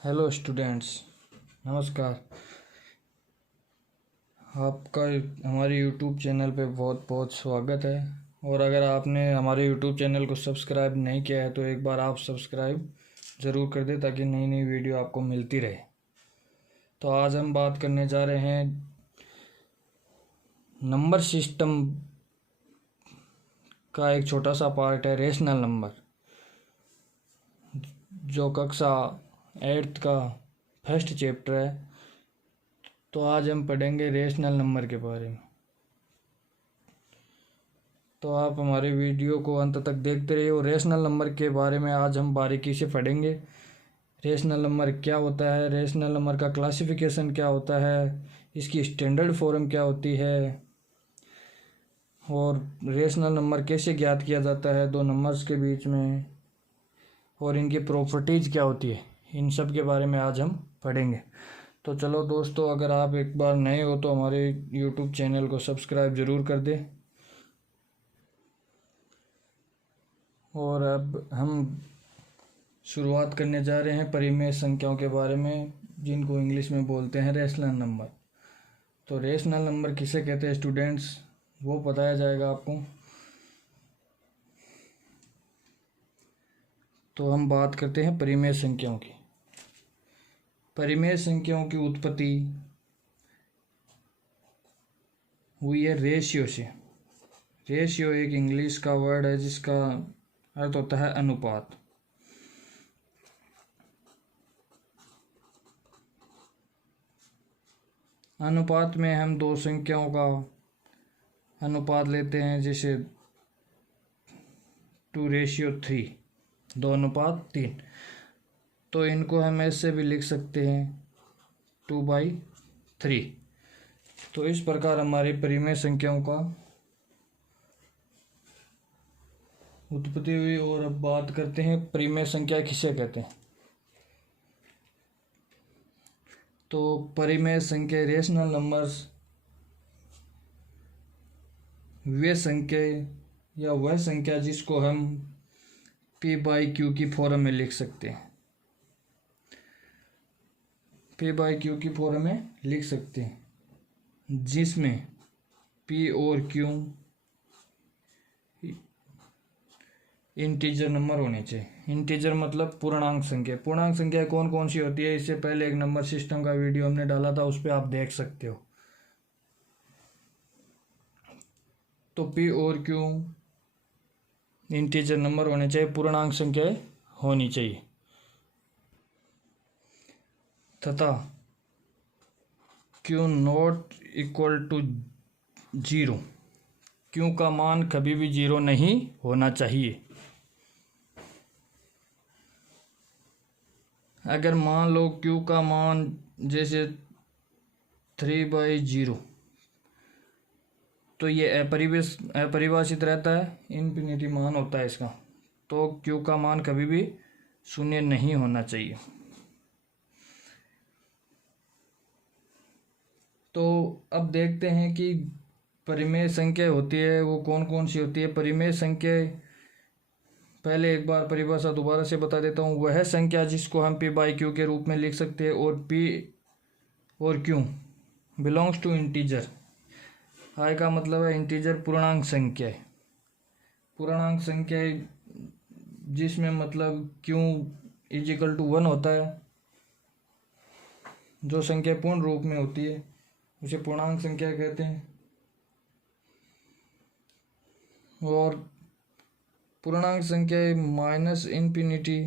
Hello students, नमस्कार। आपका हमारे यूट्यूब चैनल पे बहुत बहुत स्वागत है। और अगर आपने हमारे यूट्यूब चैनल को सब्सक्राइब नहीं किया है तो एक बार आप सब्सक्राइब ज़रूर कर दें ताकि नई नई वीडियो आपको मिलती रहे। तो आज हम बात करने जा रहे हैं नंबर सिस्टम का एक छोटा सा पार्ट है रेशनल नंबर, जो कक्षा 8th का फर्स्ट चैप्टर है। तो आज हम पढ़ेंगे रेशनल नंबर के बारे में। तो आप हमारे वीडियो को अंत तक देखते रहिए और रेशनल नंबर के बारे में आज हम बारीकी से पढ़ेंगे। रेशनल नंबर क्या होता है, रेशनल नंबर का क्लासिफिकेशन क्या होता है, इसकी स्टैंडर्ड फॉर्म क्या होती है, और रेशनल नंबर कैसे ज्ञात किया जाता है दो नंबर्स के बीच में, और इनकी प्रॉपर्टीज़ क्या होती है, इन सब के बारे में आज हम पढ़ेंगे। तो चलो दोस्तों, अगर आप एक बार नए हो तो हमारे यूट्यूब चैनल को सब्सक्राइब ज़रूर कर दें। और अब हम शुरुआत करने जा रहे हैं परिमेय संख्याओं के बारे में, जिनको इंग्लिश में बोलते हैं रेशनल नंबर। तो रेशनल नंबर किसे कहते हैं स्टूडेंट्स, वो बताया जाएगा आपको। तो हम बात करते हैं परिमेय संख्याओं की। परिमेय संख्याओं की उत्पत्ति हुई है रेशियो से। रेशियो एक इंग्लिश का वर्ड है जिसका अर्थ होता है अनुपात। अनुपात में हम दो संख्याओं का अनुपात लेते हैं, जैसे 2:3, 2:3। तो इनको हम ऐसे भी लिख सकते हैं 2/3। तो इस प्रकार हमारी परिमेय संख्याओं का उत्पत्ति हुई। और अब बात करते हैं परिमेय संख्या किसे कहते हैं। तो परिमेय संख्या रेशनल नंबर्स वे संख्या या वह संख्या जिसको हम p/q की फॉर्म में लिख सकते हैं। p/q की फॉर्म में लिख सकते हैं, जिसमें p और q इंटीजर नंबर होने चाहिए। इंटीजर मतलब पूर्णांक संख्या। पूर्णांक संख्या कौन कौन सी होती है, इससे पहले एक नंबर सिस्टम का वीडियो हमने डाला था, उस पर आप देख सकते हो। तो p और q इंटीजर नंबर होने चाहिए, पूर्णांक संख्याएं होनी चाहिए। तथा q not equal to 0, q का मान कभी भी 0 नहीं होना चाहिए। अगर मान लो q का मान जैसे 3/0, तो ये अपरिभाषित रहता है, इन्फिनिटी मान होता है इसका। तो q का मान कभी भी 0 नहीं होना चाहिए। तो अब देखते हैं कि परिमेय संख्या होती है वो कौन कौन सी होती है। परिमेय संख्या, पहले एक बार परिभाषा दोबारा से बता देता हूँ। वह संख्या जिसको हम p/q के रूप में लिख सकते हैं, और p और q belongs to integer. i का मतलब है इंटीजर, पूर्णांक संख्या है। पूर्णांक संख्या जिसमें मतलब q = 1 होता है। जो संख्या पूर्ण रूप में होती है उसे पूर्णांक संख्या कहते हैं। और पूर्णांक संख्या -इन्फिनिटी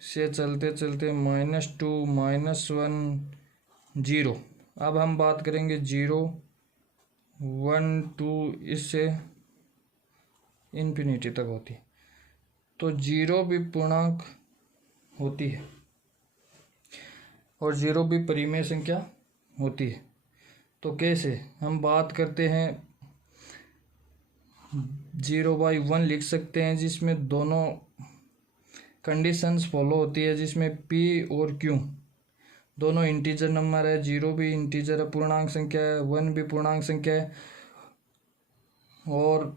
से चलते चलते -2, -1, 0। अब हम बात करेंगे 0, 1, 2, इससे इन्फिनिटी तक होती है। तो 0 भी पूर्णांक होती है और 0 भी परिमेय संख्या होती है। तो कैसे, हम बात करते हैं 0/1 लिख सकते हैं, जिसमें दोनों कंडीशंस फॉलो होती है, जिसमें p और q दोनों इंटीजर नंबर है। 0 भी इंटीजर है, पूर्णांक संख्या है, 1 भी पूर्णांक संख्या है। और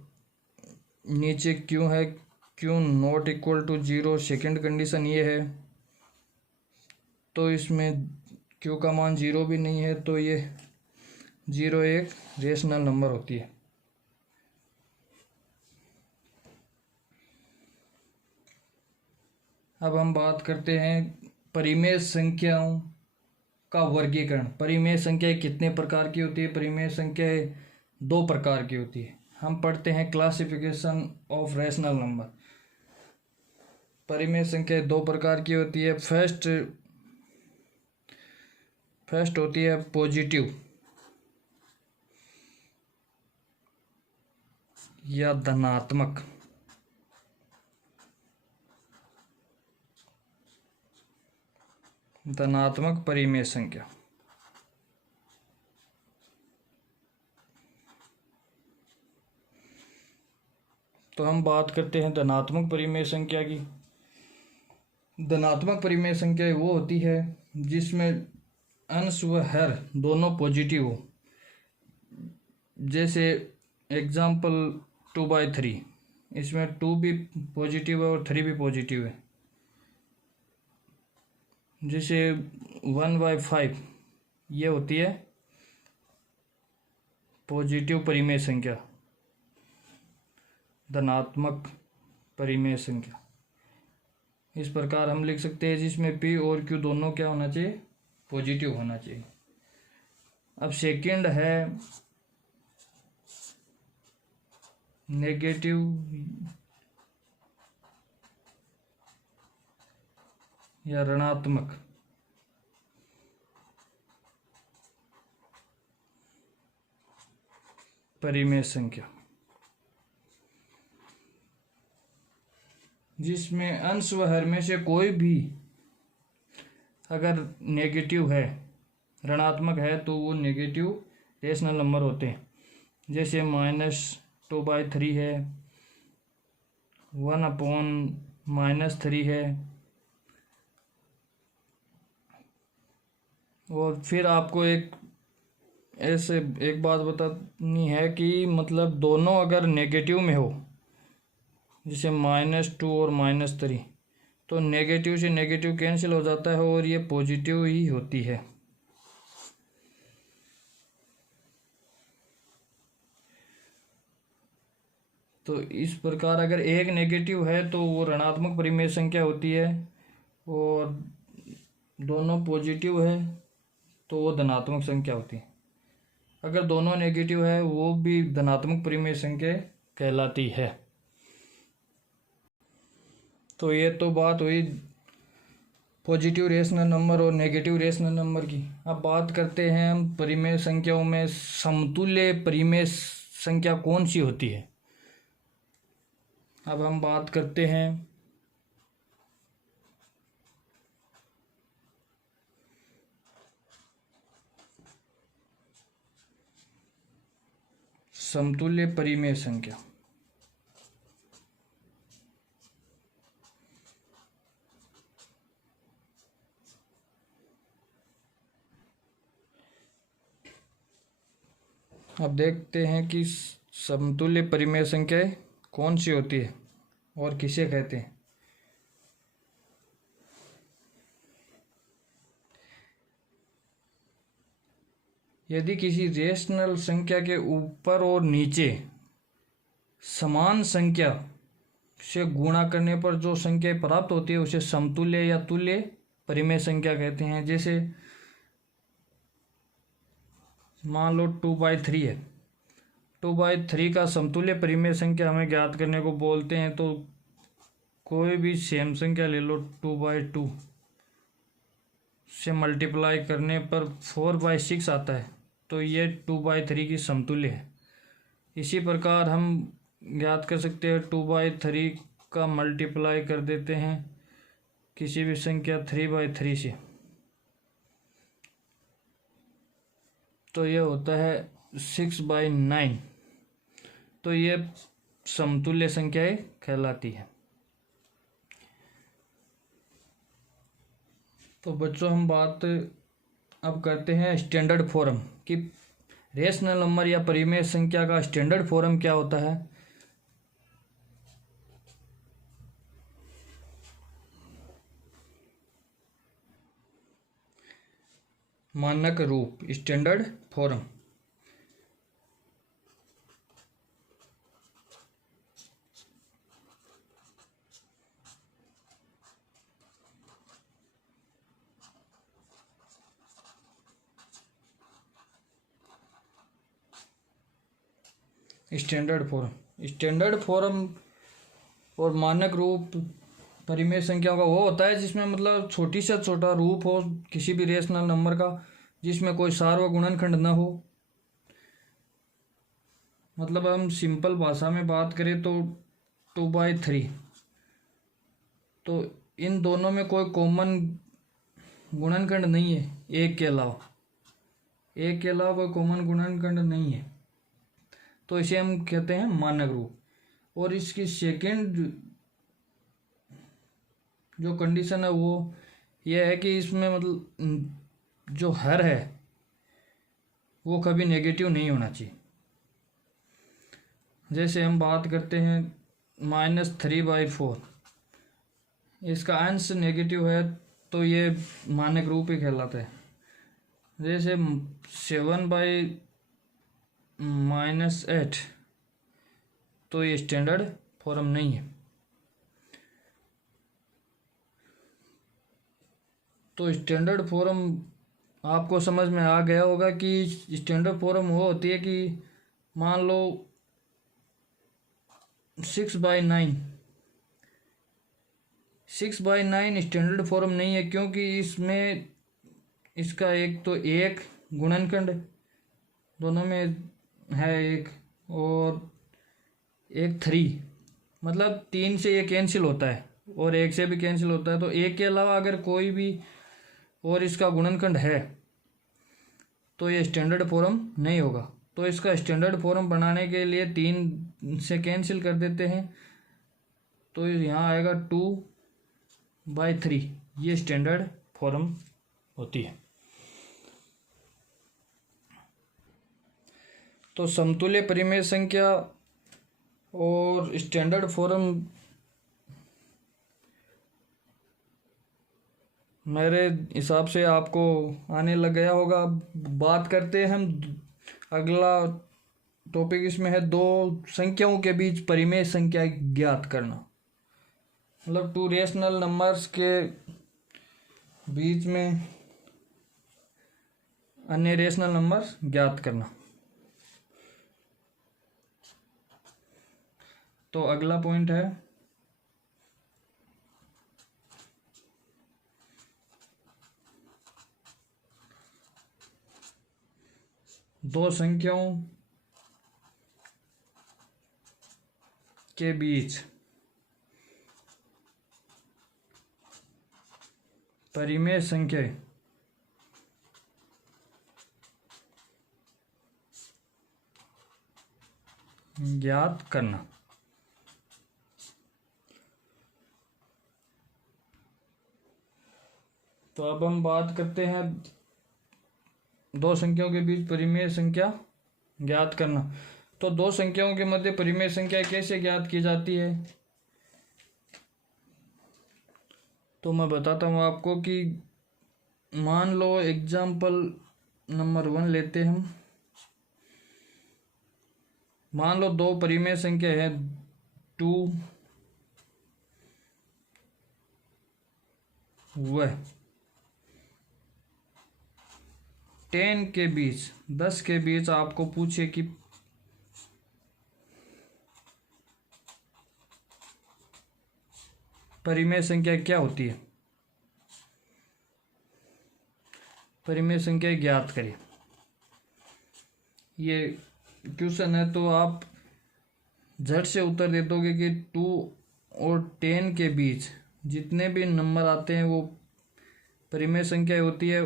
नीचे q है, q not equal to 0, second condition ये है। तो इसमें क्यू का मान 0 भी नहीं है, तो ये 0 एक रेशनल नंबर होती है। अब हम बात करते हैं परिमेय संख्याओं का वर्गीकरण। परिमेय संख्या कितने प्रकार की होती है? परिमेय संख्या 2 प्रकार की होती है। हम पढ़ते हैं क्लासिफिकेशन ऑफ रैशनल नंबर। परिमेय संख्या 2 प्रकार की होती है। फर्स्ट होती है पॉजिटिव या धनात्मक। धनात्मक परिमेय संख्या। तो हम बात करते हैं धनात्मक परिमेय संख्या की। धनात्मक परिमेय संख्या वो होती है जिसमें अंश व हर दोनों पॉजिटिव हो। जैसे एग्जाम्पल 2/3, इसमें 2 भी पॉजिटिव है और 3 भी पॉजिटिव है। जैसे 1/5 ये होती है पॉजिटिव परिमेय संख्या, धनात्मक परिमेय संख्या। इस प्रकार हम लिख सकते हैं जिसमें पी और क्यू दोनों क्या होना चाहिए? पॉजिटिव होना चाहिए। अब सेकंड है नेगेटिव या ऋणात्मक। परिमेय संख्या जिसमें अंश व हर में से कोई भी अगर नेगेटिव है, ऋणात्मक है, तो वो नेगेटिव रेशनल नंबर होते हैं। जैसे -2/3 है, 1/-3 है। और फिर आपको एक बात बतानी है कि मतलब दोनों अगर नेगेटिव में हो, जैसे -2 और -3, तो नेगेटिव से नेगेटिव कैंसिल हो जाता है और ये पॉजिटिव ही होती है। तो इस प्रकार अगर एक नेगेटिव है तो वो ऋणात्मक परिमेय संख्या होती है, और दोनों पॉजिटिव है तो वो धनात्मक संख्या होती है। अगर दोनों नेगेटिव है वो भी धनात्मक परिमेय संख्या कहलाती है। तो ये तो बात हुई पॉजिटिव रेशनल नंबर और नेगेटिव रेशनल नंबर की। अब बात करते हैं हम परिमेय संख्याओं में समतुल्य परिमेय संख्या कौन सी होती है। अब हम बात करते हैं समतुल्य परिमेय संख्या। अब देखते हैं कि समतुल्य परिमेय संख्या कौन सी होती है और किसे कहते हैं। यदि किसी रेशनल संख्या के ऊपर और नीचे समान संख्या से गुणा करने पर जो संख्या प्राप्त होती है उसे समतुल्य या तुल्य परिमेय संख्या कहते हैं। जैसे मान लो 2/3 है, 2/3 का समतुल्य परिमेय संख्या हमें ज्ञात करने को बोलते हैं। तो कोई भी सेम संख्या ले लो, 2/2 से मल्टीप्लाई करने पर 4/6 आता है, तो ये 2/3 की समतुल्य है। इसी प्रकार हम ज्ञात कर सकते हैं 2/3 का मल्टीप्लाई कर देते हैं किसी भी संख्या 3/3 से, तो ये होता है 6/9। तो ये समतुल्य संख्याएं कहलाती है। तो बच्चों हम बात अब करते हैं स्टैंडर्ड फॉर्म कि रेशनल नंबर या परिमेय संख्या का स्टैंडर्ड फॉर्म क्या होता है। मानक रूप, स्टैंडर्ड फॉर्म। स्टैंडर्ड फॉर्म और मानक रूप परिमेय संख्या का वो होता है जिसमें मतलब छोटी से छोटा रूप हो किसी भी रेशनल नंबर का, जिसमें कोई सार व गुणनखंड न हो। मतलब हम सिंपल भाषा में बात करें तो 2/3, तो इन दोनों में कोई कॉमन गुणनखंड नहीं है, एक के अलावा कोई कॉमन गुणनखंड नहीं है, तो इसे हम कहते हैं मानक रूप। और इसकी सेकंड जो कंडीशन है वो ये है कि इसमें मतलब जो हर है वो कभी नेगेटिव नहीं होना चाहिए। जैसे हम बात करते हैं -3/4, इसका अंश नेगेटिव है तो ये मानक रूप ही कहलाता है। जैसे 7/-8, तो ये स्टैंडर्ड फॉर्म नहीं है। तो स्टैंडर्ड फॉर्म आपको समझ में आ गया होगा कि स्टैंडर्ड फॉर्म वो होती है कि मान लो 6/9 स्टैंडर्ड फॉर्म नहीं है, क्योंकि इसमें इसका एक तो एक गुणनखंड दोनों में है एक, और एक 3, मतलब 3 से ये कैंसिल होता है और एक से भी कैंसिल होता है, तो एक के अलावा अगर कोई भी और इसका गुणनखंड है तो ये स्टैंडर्ड फॉर्म नहीं होगा। तो इसका स्टैंडर्ड फॉर्म बनाने के लिए 3 से कैंसिल कर देते हैं, तो यहाँ आएगा 2/3, ये स्टैंडर्ड फॉर्म होती है। तो समतुल्य परिमेय संख्या और स्टैंडर्ड फॉर्म मेरे हिसाब से आपको आने लग गया होगा। बात करते हैं हम अगला टॉपिक, इसमें है दो संख्याओं के बीच परिमेय संख्या ज्ञात करना। मतलब 2 रेशनल नंबर्स के बीच में अन्य रेशनल नंबर ज्ञात करना। तो अगला पॉइंट है दो संख्याओं के बीच परिमेय संख्या ज्ञात करना। तो अब हम बात करते हैं दो संख्याओं के बीच परिमेय संख्या ज्ञात करना। तो दो संख्याओं के मध्य परिमेय संख्या कैसे ज्ञात की जाती है, तो मैं बताता हूँ आपको कि मान लो एग्जाम्पल नंबर 1 लेते हैं हम। मान लो दो परिमेय संख्या है 2 व 10 के बीच 10 के बीच आपको पूछे कि परिमेय संख्या क्या होती है, परिमेय संख्या ज्ञात करिए। ये क्वेश्चन है तो आप झट से उत्तर दे दोगे कि 2 और 10 के बीच जितने भी नंबर आते हैं वो परिमेय संख्या होती है।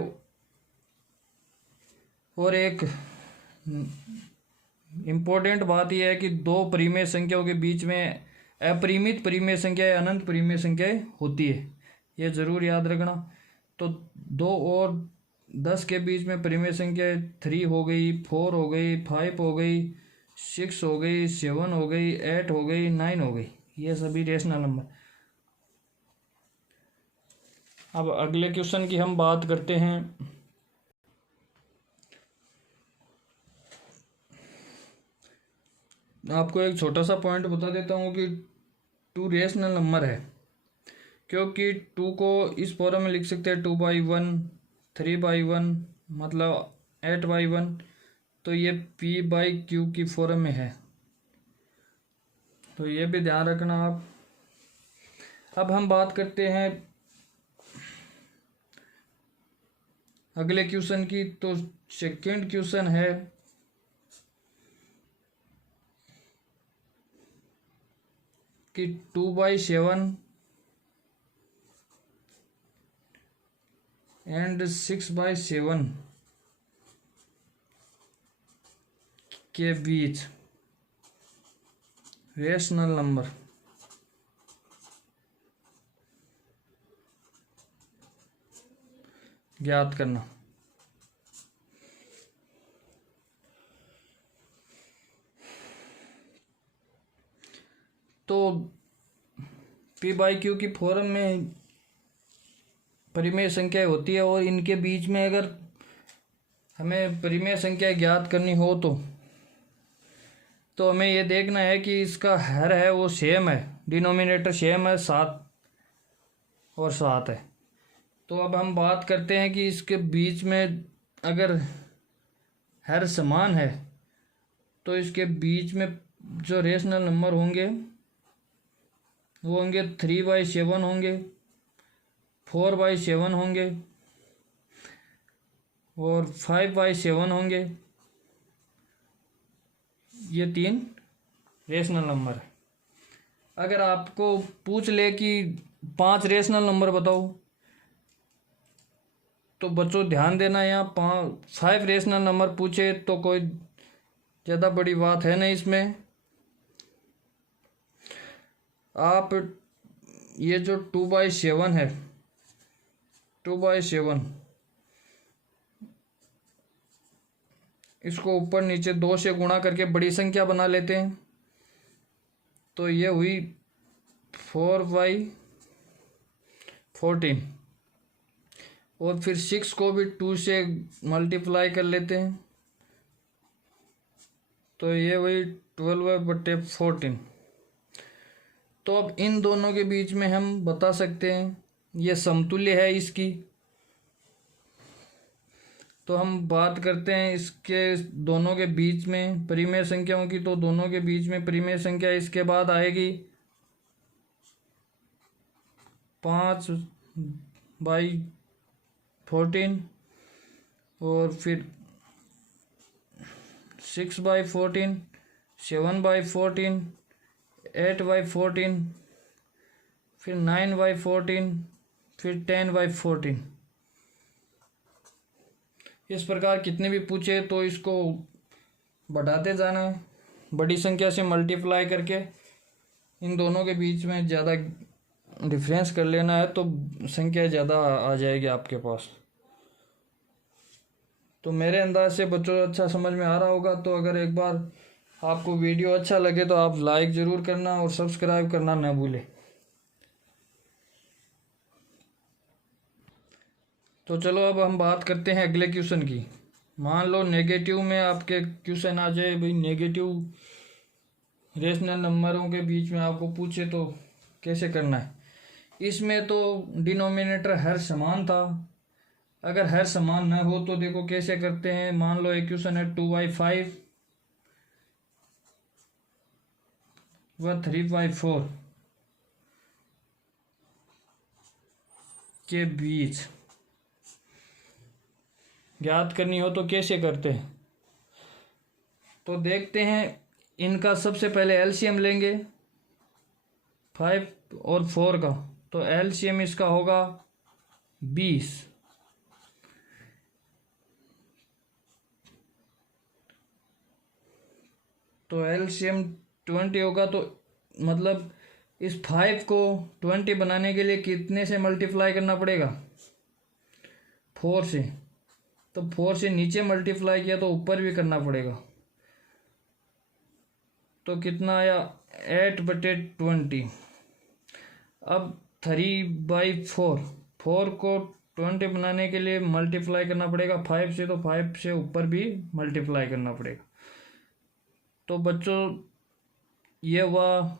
और एक इम्पोर्टेंट बात यह है कि दो परिमेय संख्याओं के बीच में अपरिमित परिमेय संख्या या अनंत परिमेय संख्याएं होती है, यह जरूर याद रखना। तो 2 और 10 के बीच में परिमेय संख्या 3 हो गई, 4 हो गई, 5 हो गई, 6 हो गई, 7 हो गई, 8 हो गई, 9 हो गई, ये सभी रेशनल नंबर। अब अगले क्वेश्चन की हम बात करते हैं। आपको एक छोटा सा पॉइंट बता देता हूँ कि टू रेशनल नंबर है, क्योंकि टू को इस फॉर्म में लिख सकते हैं 2/1, 3/1, मतलब 8/1, तो ये P/Q की फॉर्म में है, तो ये भी ध्यान रखना आप। अब हम बात करते हैं अगले क्वेश्चन की। तो सेकंड क्वेश्चन है कि 2/7 एंड 6/7 के बीच रेशनल नंबर ज्ञात करना। तो P/Q की फॉर्म में परिमेय संख्या होती है, और इनके बीच में अगर हमें परिमेय संख्या ज्ञात करनी हो तो हमें ये देखना है कि इसका हर है वो सेम है, डिनोमिनेटर सेम है, 7 और 7 है। तो अब हम बात करते हैं कि इसके बीच में अगर हर समान है तो इसके बीच में जो रेशनल नंबर होंगे वो होंगे 3/7 होंगे, 4/7 होंगे और 5/7 होंगे। ये 3 रेशनल नंबर है। अगर आपको पूछ ले कि 5 रेशनल नंबर बताओ, तो बच्चों ध्यान देना, यहाँ 5 रेशनल नंबर पूछे तो कोई ज़्यादा बड़ी बात है नहीं इसमें। आप ये जो 2/7 है, 2/7 इसको ऊपर नीचे 2 से गुणा करके बड़ी संख्या बना लेते हैं, तो ये हुई 4/14। और फिर 6 को भी 2 से मल्टीप्लाई कर लेते हैं, तो ये हुई 12/14। तो अब इन दोनों के बीच में हम बता सकते हैं ये समतुल्य है इसकी। तो हम बात करते हैं इसके दोनों के बीच में परिमेय संख्याओं की। तो दोनों के बीच में परिमेय संख्या इसके बाद आएगी 5/14 और फिर 6/14, 7/14, 8/14, फिर 9/14, फिर 10/14। इस प्रकार कितने भी पूछे तो इसको बढ़ाते जाना है, बड़ी संख्या से मल्टीप्लाई करके इन दोनों के बीच में ज़्यादा डिफरेंस कर लेना है, तो संख्या ज़्यादा आ जाएगी आपके पास। तो मेरे अंदाज से बच्चों अच्छा समझ में आ रहा होगा। तो अगर एक बार आपको वीडियो अच्छा लगे तो आप लाइक ज़रूर करना और सब्सक्राइब करना ना भूलें। तो चलो अब हम बात करते हैं अगले क्वेश्चन की। मान लो नेगेटिव में आपके क्वेश्चन आ जाए, भाई नेगेटिव रेशनल नंबरों के बीच में आपको पूछे तो कैसे करना है। इसमें तो डिनोमिनेटर हर समान था, अगर हर समान न हो तो देखो कैसे करते हैं। मान लो एक क्वेश्चन है 2/5 व 3/4 के बीच ज्ञात करनी हो तो कैसे करते हैं। तो देखते हैं, इनका सबसे पहले एलसीएम लेंगे 5 और 4 का। तो एलसीएम इसका होगा 20। तो एलसीएम 20 होगा, तो मतलब इस 5 को 20 बनाने के लिए कितने से मल्टीप्लाई करना पड़ेगा, 4 से। तो 4 से नीचे मल्टीप्लाई किया तो ऊपर भी करना पड़ेगा। तो कितना आया 8/20। अब 3/4, 4 को 20 बनाने के लिए मल्टीप्लाई करना पड़ेगा 5 से, तो 5 से ऊपर भी मल्टीप्लाई करना पड़ेगा। तो बच्चों ये हुआ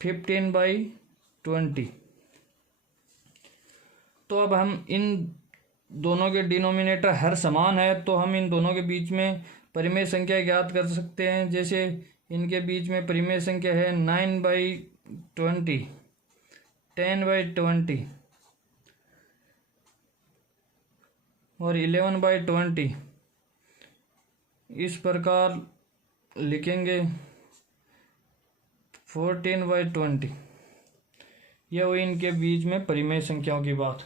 15/20। तो अब हम इन दोनों के डिनोमिनेटर हर समान है, तो हम इन दोनों के बीच में परिमेय संख्या ज्ञात कर सकते हैं। जैसे इनके बीच में परिमेय संख्या है 9/20, 10/20 और 11/20। इस प्रकार लिखेंगे 14/20। यह हुई इनके बीच में परिमेय संख्याओं की बात।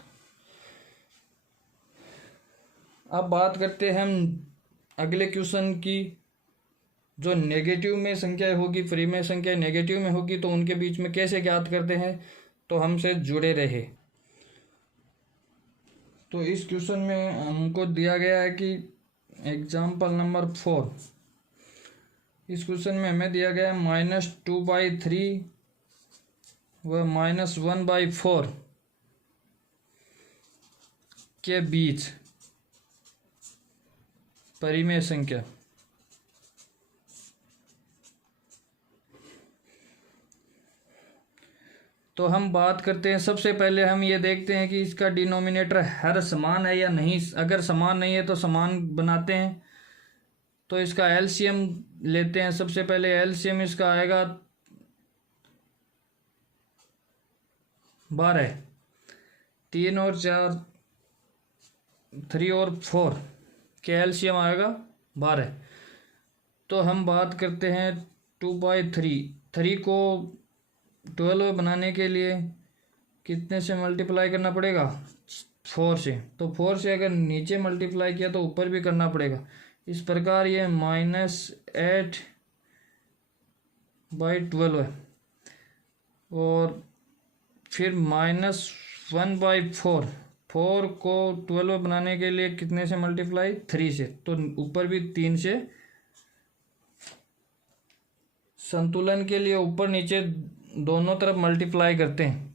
अब बात करते हैं हम अगले क्वेश्चन की। जो नेगेटिव में संख्या होगी, परिमेय संख्या नेगेटिव में होगी, तो उनके बीच में कैसे ज्ञात करते हैं, तो हमसे जुड़े रहे। तो इस क्वेश्चन में हमको दिया गया है कि एग्जाम्पल नंबर 4, इस क्वेश्चन में हमें दिया गया है -2/3 व -1/4 के बीच परिमेय संख्या। तो हम बात करते हैं, सबसे पहले हम ये देखते हैं कि इसका डिनोमिनेटर हर समान है या नहीं। अगर समान नहीं है तो समान बनाते हैं। तो इसका एलसीएम लेते हैं। सबसे पहले एलसीएम इसका आएगा 12, 3 और 4, 3 और 4 के एलसीएम आएगा 12। तो हम बात करते हैं 2/3। 3 को 12 बनाने के लिए कितने से मल्टीप्लाई करना पड़ेगा? 4 से। तो 4 से अगर नीचे मल्टीप्लाई किया तो ऊपर भी करना पड़ेगा। इस प्रकार ये -8/12 है। और फिर -1/4। 4 को 12 बनाने के लिए कितने से मल्टीप्लाई? 3 से। तो ऊपर भी 3 से। संतुलन के लिए ऊपर नीचे दोनों तरफ मल्टीप्लाई करते हैं।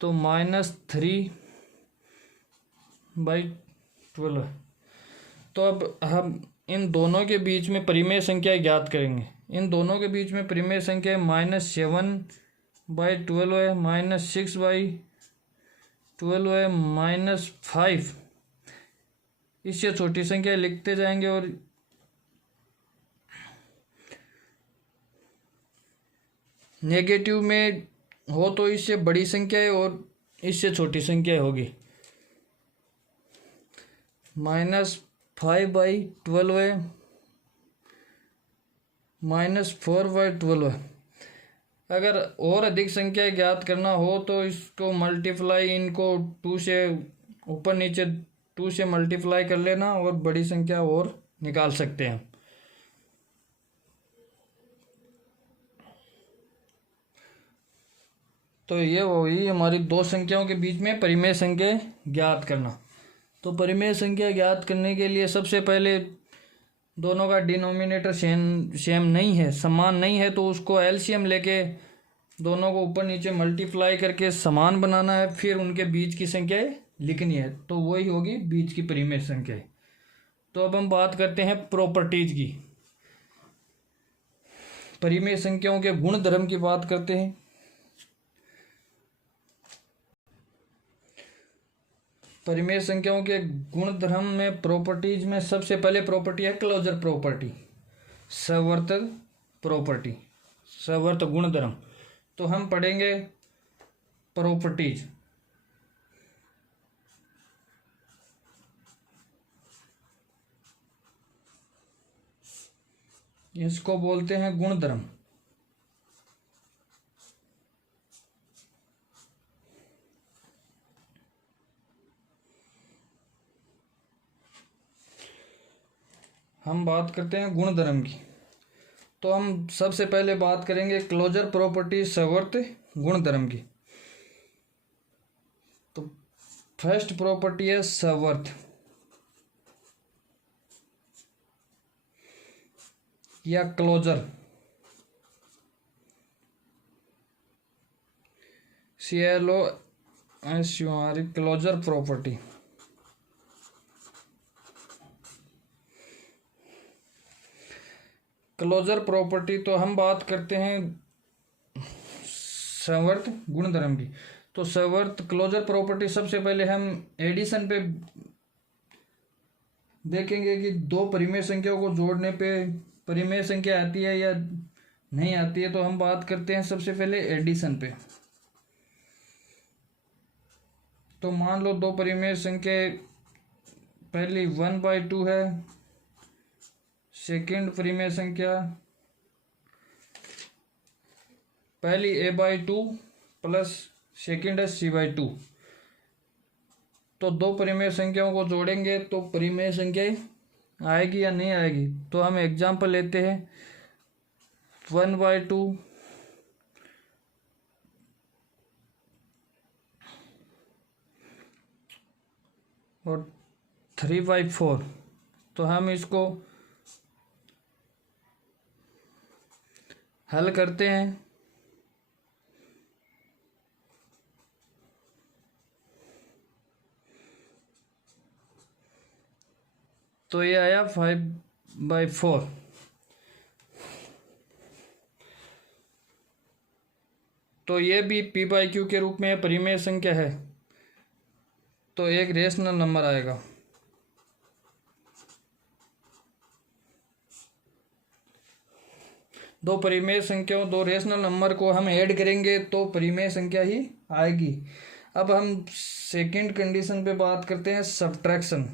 तो -3/12। तो अब हम इन दोनों के बीच में परिमेय संख्या ज्ञात करेंगे। इन दोनों के बीच में परिमेय संख्या -7/12 है, -6/12 है, -5। इससे छोटी संख्या लिखते जाएंगे और नेगेटिव में हो तो इससे बड़ी संख्या है और इससे छोटी संख्या होगी। -5/12 है, -4/12 है। अगर और अधिक संख्या ज्ञात करना हो तो इसको मल्टीप्लाई, इनको 2 से ऊपर नीचे 2 से मल्टीप्लाई कर लेना और बड़ी संख्या और निकाल सकते हैं। तो ये वही हमारी दो संख्याओं के बीच में परिमेय संख्या ज्ञात करना। तो परिमेय संख्या ज्ञात करने के लिए सबसे पहले दोनों का डिनोमिनेटर सेम नहीं है, समान नहीं है, तो उसको एलसीएम लेके दोनों को ऊपर नीचे मल्टीप्लाई करके समान बनाना है। फिर उनके बीच की संख्याएं लिखनी है, तो वही होगी बीच की परिमेय संख्या। तो अब हम बात करते हैं प्रॉपर्टीज की। परिमेय संख्याओं के गुण धर्म की बात करते हैं। परिमेय संख्याओं के गुण धर्म में प्रॉपर्टीज में सबसे पहले प्रॉपर्टी है क्लोजर प्रॉपर्टी, सवर्त प्रॉपर्टी, सवर्त गुण धर्म। तो हम पढ़ेंगे प्रॉपर्टीज। इसको बोलते हैं गुण धर्म। हम बात करते हैं गुण धर्म की। तो हम सबसे पहले बात करेंगे क्लोजर प्रॉपर्टी सवर्त गुण धर्म की। तो फर्स्ट प्रॉपर्टी है सवर्त या closure, CLOSUR, closure property. Closure property, तो हम बात करते हैं संवर्त गुणधर्म की। तो संवर्त क्लोजर प्रॉपर्टी सबसे पहले हम एडिशन पे देखेंगे कि दो परिमेय संख्याओं को जोड़ने पे परिमेय संख्या आती है या नहीं आती है। तो हम बात करते हैं सबसे पहले एडिशन पे। तो मान लो दो परिमेय संख्या, पहली 1/2 है, सेकंड परिमेय संख्या पहली a/2 प्लस सेकंड है c/2। तो दो परिमेय संख्याओं को जोड़ेंगे तो परिमेय संख्या आएगी या नहीं आएगी। तो हम एग्जांपल लेते हैं 1/2 और 3/4। तो हम इसको हल करते हैं। तो ये आया 5/4। तो ये भी p/q के रूप में परिमेय संख्या है, तो एक रेशनल नंबर आएगा। दो परिमेय संख्याओं, दो रेशनल नंबर को हम ऐड करेंगे तो परिमेय संख्या ही आएगी। अब हम सेकंड कंडीशन पे बात करते हैं, सब्ट्रैक्शन।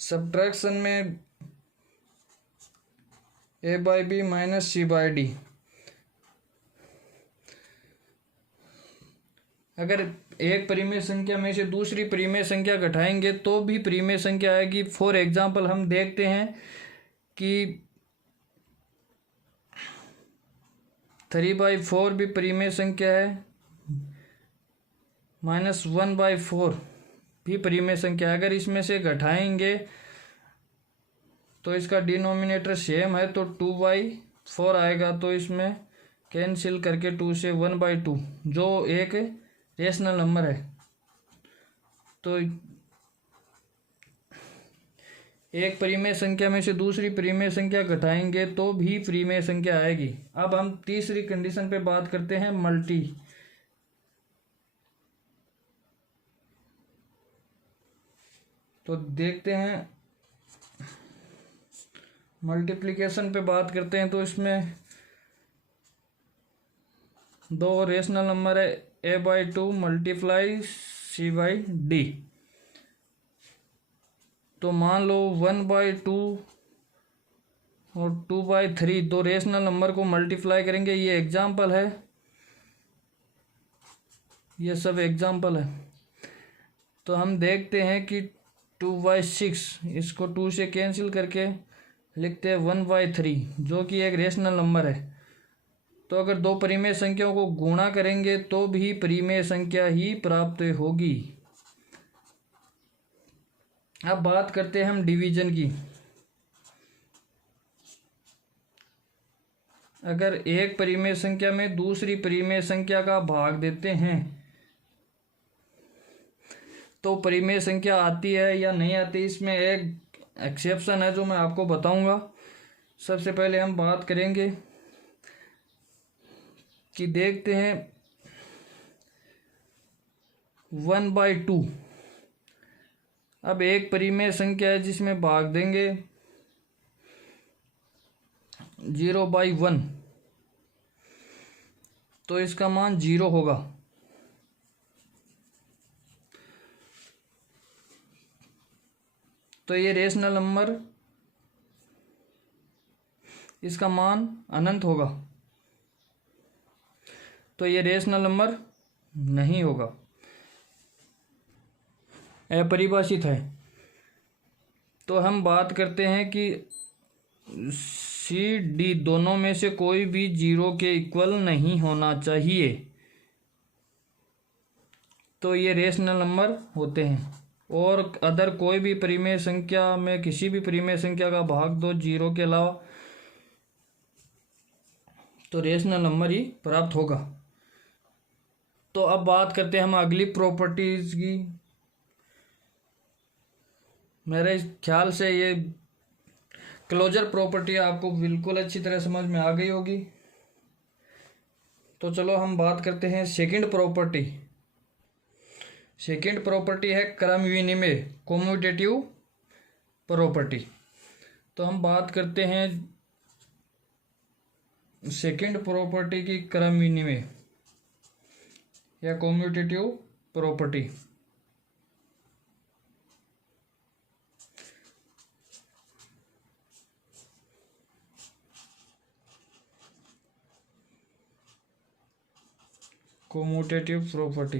सब्ट्रैक्शन में a/b माइनस c/d। अगर एक परिमेय संख्या में से दूसरी परिमेय संख्या घटाएंगे तो भी परिमेय संख्या आएगी। फॉर एग्जांपल हम देखते हैं कि 3/4 भी परिमेय संख्या है, -1/4 भी परिमेय संख्या है। अगर इसमें से घटाएंगे तो इसका डिनोमिनेटर सेम है तो 2/4 आएगा। तो इसमें कैंसिल करके 2 से 1/2 जो एक रेशनल नंबर है। तो एक परिमेय संख्या में से दूसरी परिमेय संख्या घटाएंगे तो भी परिमेय संख्या आएगी। अब हम तीसरी कंडीशन पे बात करते हैं, मल्टी। तो देखते हैं, मल्टीप्लिकेशन पे बात करते हैं। तो इसमें दो रेशनल नंबर है, a/2 मल्टीप्लाई c/d। तो मान लो 1/2 और 2/3 दो रेशनल नंबर को मल्टीप्लाई करेंगे। ये एग्जाम्पल है, ये सब एग्जाम्पल है। तो हम देखते हैं कि 2/6, इसको 2 से कैंसिल करके लिखते हैं 1/3 जो कि एक रेशनल नंबर है। तो अगर दो परिमेय संख्याओं को गुणा करेंगे तो भी परिमेय संख्या ही प्राप्त होगी। अब बात करते हैं हम डिवीजन की। अगर एक परिमेय संख्या में दूसरी परिमेय संख्या का भाग देते हैं तो परिमेय संख्या आती है या नहीं आती। इसमें एक एक्सेप्शन है जो मैं आपको बताऊंगा। सबसे पहले हम बात करेंगे कि देखते हैं 1/2। अब एक परिमेय संख्या है जिसमें भाग देंगे 0/1 तो इसका मान 0 होगा। तो ये रेशनल नंबर, इसका मान अनंत होगा। तो ये रेशनल नंबर नहीं होगा, अपरिभाषित है। तो हम बात करते हैं कि C/D दोनों में से कोई भी 0 के इक्वल नहीं होना चाहिए। तो ये रेशनल नंबर होते हैं। और अदर कोई भी परिमेय संख्या में किसी भी परिमेय संख्या का भाग दो 0 के अलावा तो रेशनल नंबर ही प्राप्त होगा। तो अब बात करते हैं हम अगली प्रॉपर्टीज की। मेरे ख्याल से ये क्लोजर प्रॉपर्टी आपको बिल्कुल अच्छी तरह समझ में आ गई होगी। तो चलो हम बात करते हैं सेकंड प्रॉपर्टी। सेकंड प्रॉपर्टी है क्रम विनिमय, कम्यूटेटिव प्रॉपर्टी। तो हम बात करते हैं सेकंड प्रॉपर्टी की क्रम विनिमय या कम्यूटेटिव प्रॉपर्टी। कम्यूटेटिव प्रॉपर्टी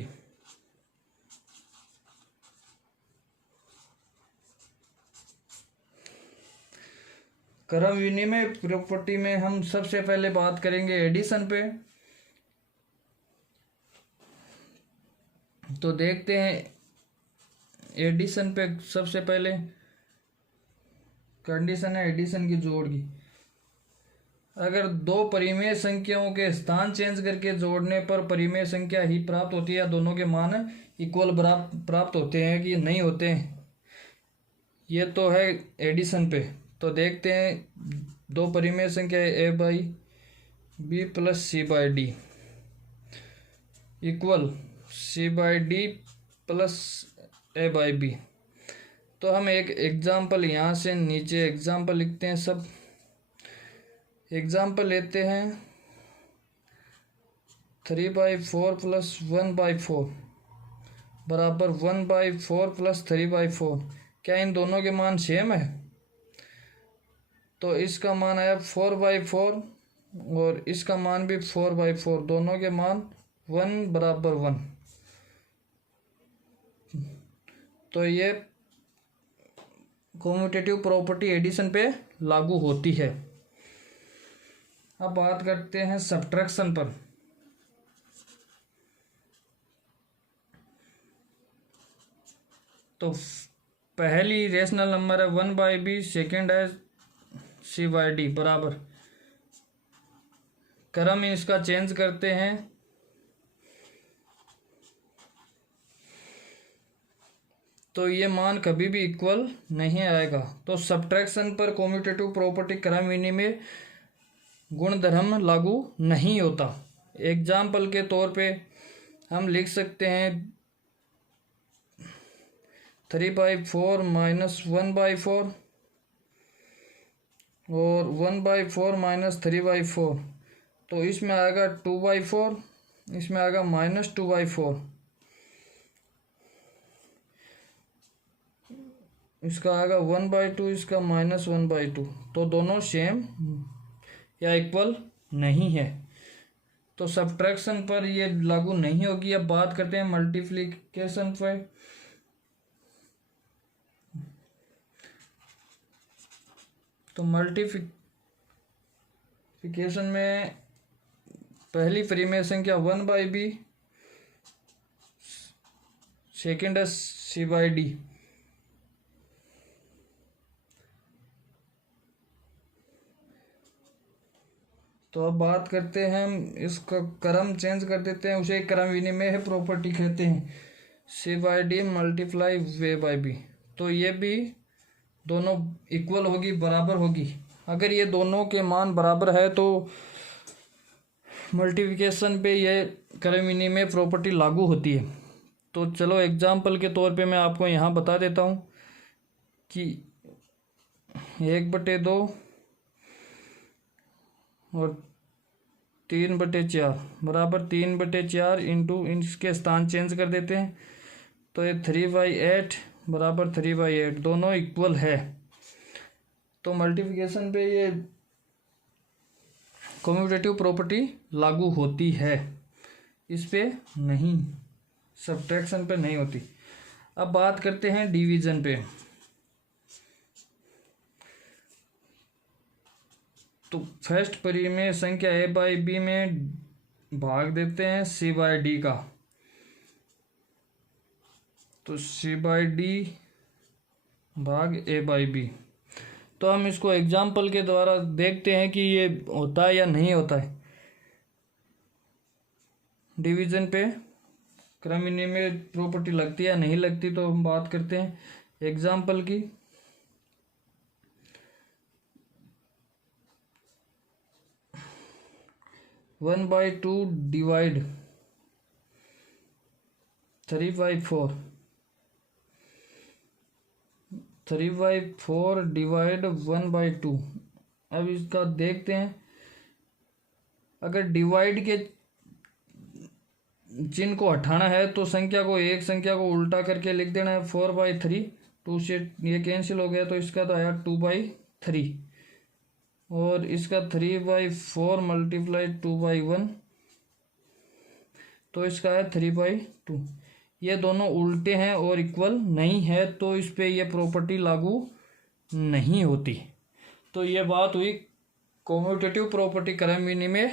क्रम विनिमय प्रॉपर्टी में हम सबसे पहले बात करेंगे एडिशन पे। तो देखते हैं एडिशन पे सबसे पहले कंडीशन है एडिशन की जोड़ की। अगर दो परिमेय संख्याओं के स्थान चेंज करके जोड़ने पर परिमेय संख्या ही प्राप्त होती है या दोनों के मान इक्वल प्राप्त होते हैं कि नहीं होते हैं, ये तो है एडिशन पे। तो देखते हैं दो परिमेय संख्या A by B plus C by D equal C by D plus A by B. तो हम एक एग्जाम्पल यहाँ से नीचे एग्जाम्पल लिखते हैं। सब एग्जाम्पल लेते हैं 3/4 प्लस 1/4 बराबर 1/4 प्लस 3/4। क्या इन दोनों के मान सेम है? तो इसका मान आया 4/4 और इसका मान भी 4/4, दोनों के मान 1 बराबर 1। तो ये कम्यूटेटिव प्रॉपर्टी एडिशन पे लागू होती है। अब बात करते हैं सब्ट्रैक्शन पर। तो पहली रेशनल नंबर है 1/b, सेकेंड है c/d बराबर, क्रम इसका चेंज करते हैं। तो ये मान कभी भी इक्वल नहीं आएगा। तो सब्ट्रैक्शन पर कम्यूटेटिव प्रॉपर्टी क्रम विनिमय गुणधर्म लागू नहीं होता। एग्जाम्पल के तौर पे हम लिख सकते हैं 3/4 माइनस 1/4 और 1/4 माइनस 3/4। तो इसमें आएगा 2/4, इसमें आएगा माइनस 2/4, इसका आएगा 1/2, इसका माइनस 1/2। तो दोनों सेम या इक्वल नहीं है, तो सब्ट्रैक्शन पर ये लागू नहीं होगी। अब बात करते हैं मल्टीप्लिकेशन पर। तो मल्टीप्लिकेशन में पहली परिमेय संख्या 1/b, सेकेंड है c/d। तो अब बात करते हैं, हम इसका क्रम चेंज कर देते हैं, उसे क्रम विनिमय प्रॉपर्टी कहते हैं। c/d multiply a/b। तो ये भी दोनों इक्वल होगी, बराबर होगी। अगर ये दोनों के मान बराबर है तो मल्टीप्लिकेशन पे ये क्रम विनिमय प्रॉपर्टी लागू होती है। तो चलो एग्जाम्पल के तौर पे मैं आपको यहाँ बता देता हूँ कि 1/2 और 3/4 बराबर 3/4 इंटू इसके स्थान चेंज कर देते हैं। तो ये 3/8 बराबर 3/8, दोनों इक्वल है। तो मल्टीप्लिकेशन पे ये कम्यूटेटिव प्रॉपर्टी लागू होती है, इस पे नहीं, सब्ट्रैक्शन पे नहीं होती। अब बात करते हैं डिवीजन पे। तो फर्स्ट परिमेय संख्या a/b में भाग देते हैं c/d का। तो c/d भाग a/b। तो हम इसको एग्जाम्पल के द्वारा देखते हैं कि ये होता है या नहीं होता है। डिवीजन पे क्रम विनिमय प्रॉपर्टी लगती है या नहीं लगती, तो हम बात करते हैं एग्जाम्पल की। 1/2 डिवाइड 3/4, 3/4 डिवाइड 1/2। अब इसका देखते हैं, अगर डिवाइड के चिन्ह को हटाना है तो संख्या को, एक संख्या को उल्टा करके लिख देना है 4/3। 2 से ये कैंसिल हो गया तो इसका तो आया 2/3, और इसका 3/4 मल्टीप्लाई 2/1 तो इसका है 3/2। ये दोनों उल्टे हैं और इक्वल नहीं है, तो इस पे ये प्रॉपर्टी लागू नहीं होती। तो ये बात हुई कॉम्यूटेटिव प्रॉपर्टी क्रम विनिमय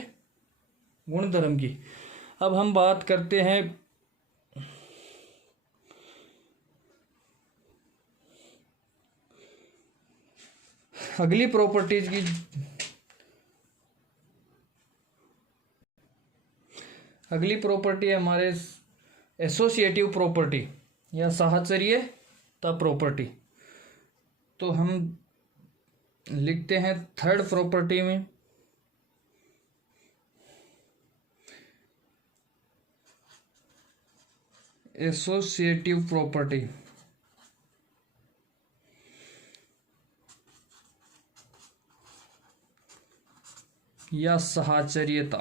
गुणधर्म की। अब हम बात करते हैं अगली प्रॉपर्टीज की। अगली प्रॉपर्टी है हमारे एसोसिएटिव प्रॉपर्टी या साहचर्यता प्रॉपर्टी। तो हम लिखते हैं थर्ड प्रॉपर्टी में एसोसिएटिव प्रॉपर्टी या साहचर्यता।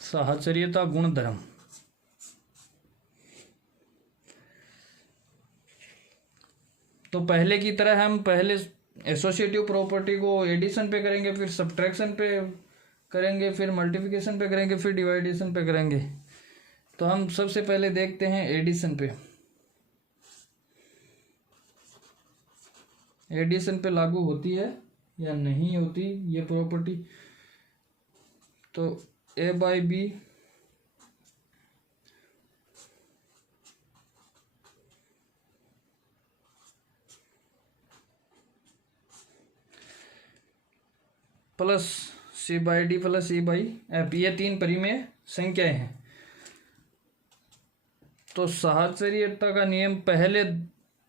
साहचर्यता गुणधर्म। तो पहले की तरह हम पहले एसोसिएटिव प्रॉपर्टी को एडिशन पे करेंगे, फिर सब्ट्रैक्शन पे करेंगे, फिर मल्टीप्लिकेशन पे करेंगे, फिर डिवाइडेशन पे करेंगे। तो हम सबसे पहले देखते हैं एडिशन पे। एडिशन पे लागू होती है या नहीं होती ये प्रॉपर्टी। तो A/B plus C/D plus E/F, ये 3 परिमेय संख्याएं हैं। तो साहचर्यता का नियम पहले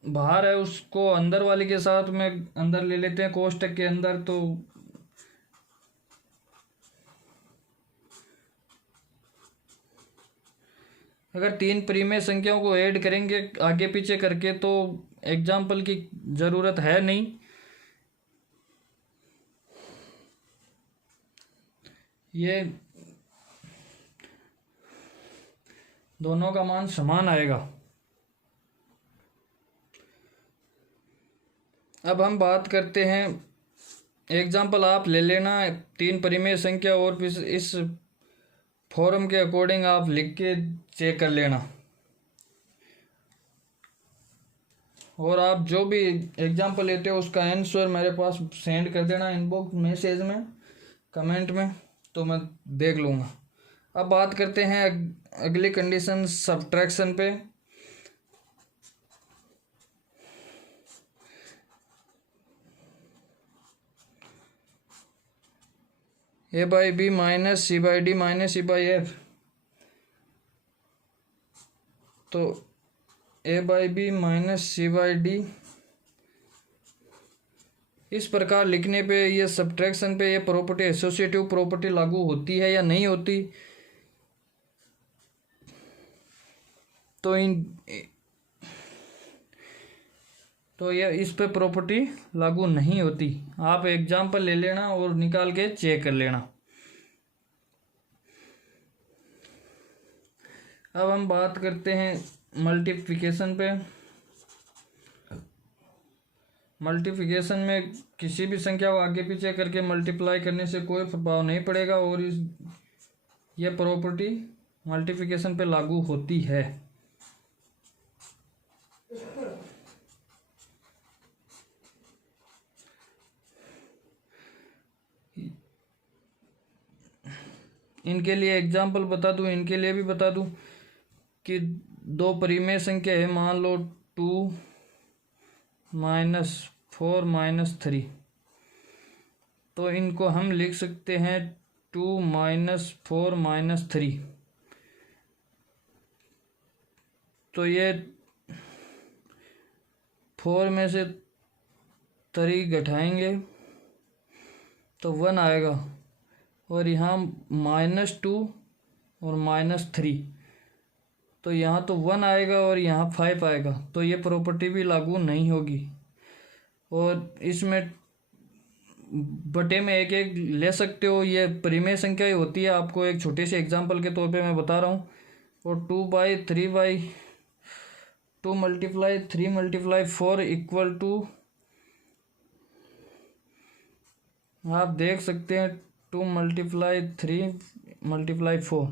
बाहर है उसको अंदर वाले के साथ में अंदर ले लेते हैं कोष्टक के अंदर। तो अगर 3 परिमेय संख्याओं को ऐड करेंगे आगे पीछे करके तो एग्जाम्पल की जरूरत है नहीं। ये दोनों का मान समान आएगा। अब हम बात करते हैं, एग्जाम्पल आप ले लेना 3 परिमेय संख्या और फिर इस फॉर्म के अकॉर्डिंग आप लिख के चेक कर लेना। और आप जो भी एग्जाम्पल लेते हो उसका आंसर मेरे पास सेंड कर देना इनबॉक्स मैसेज में, कमेंट में, तो मैं देख लूँगा। अब बात करते हैं अगली कंडीशन सब्ट्रैक्शन पे। A/B minus C/D minus E/F। तो A/B माइनस C/D इस प्रकार लिखने पे ये सब्ट्रैक्शन पे ये प्रॉपर्टी एसोसिएटिव प्रॉपर्टी लागू होती है या नहीं होती। तो ये इस पे प्रॉपर्टी लागू नहीं होती। आप एग्जाम्पल ले लेना और निकाल के चेक कर लेना। अब हम बात करते हैं मल्टीप्लिकेशन पे। मल्टीप्लिकेशन में किसी भी संख्या को आगे पीछे करके मल्टीप्लाई करने से कोई प्रभाव नहीं पड़ेगा और यह प्रॉपर्टी मल्टीप्लिकेशन पे लागू होती है। इनके लिए एग्जाम्पल बता दूं, इनके लिए भी बता दूं कि 2 परिमेय संख्या है, मान लो 2 - 4 - 3। तो इनको हम लिख सकते हैं 2 - 4 - 3। तो ये 4 में से 3 घटाएंगे तो 1 आएगा, और यहाँ -2 और -3, तो यहाँ तो 1 आएगा और यहाँ 5 आएगा, तो ये प्रॉपर्टी भी लागू नहीं होगी। और इसमें बटे में एक एक ले सकते हो, ये परिमेय संख्या ही होती है। आपको एक छोटे से एग्जांपल के तौर पे मैं बता रहा हूँ। और 2/3 2 × 3 × 4 इक्वल टू, आप देख सकते हैं 2 × 3 × 4,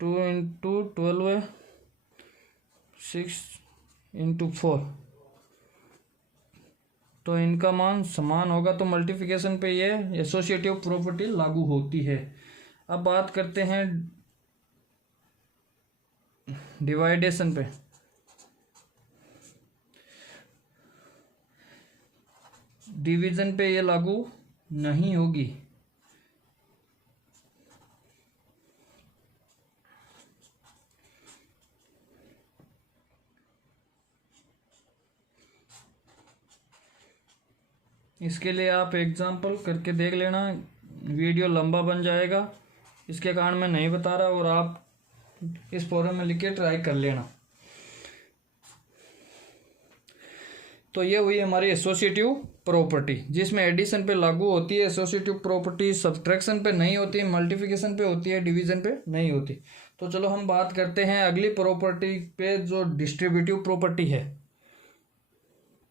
2 × 12 6 × 4, तो इनका मान समान होगा। तो मल्टीप्लिकेशन पे ये एसोसिएटिव प्रॉपर्टी लागू होती है। अब बात करते हैं डिवाइडेशन पे। डिवीजन पे ये लागू नहीं होगी। इसके लिए आप एग्जाम्पल करके देख लेना, वीडियो लंबा बन जाएगा, इसके कारण मैं नहीं बता रहा, और आप इस फॉर्म में लिख के ट्राई कर लेना। तो ये हुई हमारी एसोसिएटिव प्रॉपर्टी, जिसमें एडिशन पे लागू होती है एसोसिएटिव प्रॉपर्टी, सब्ट्रैक्शन पे नहीं होती है, मल्टीप्लिकेशन पे होती है, डिवीजन पे नहीं होती। तो चलो हम बात करते हैं अगली प्रॉपर्टी पे, जो डिस्ट्रीब्यूटिव प्रॉपर्टी है।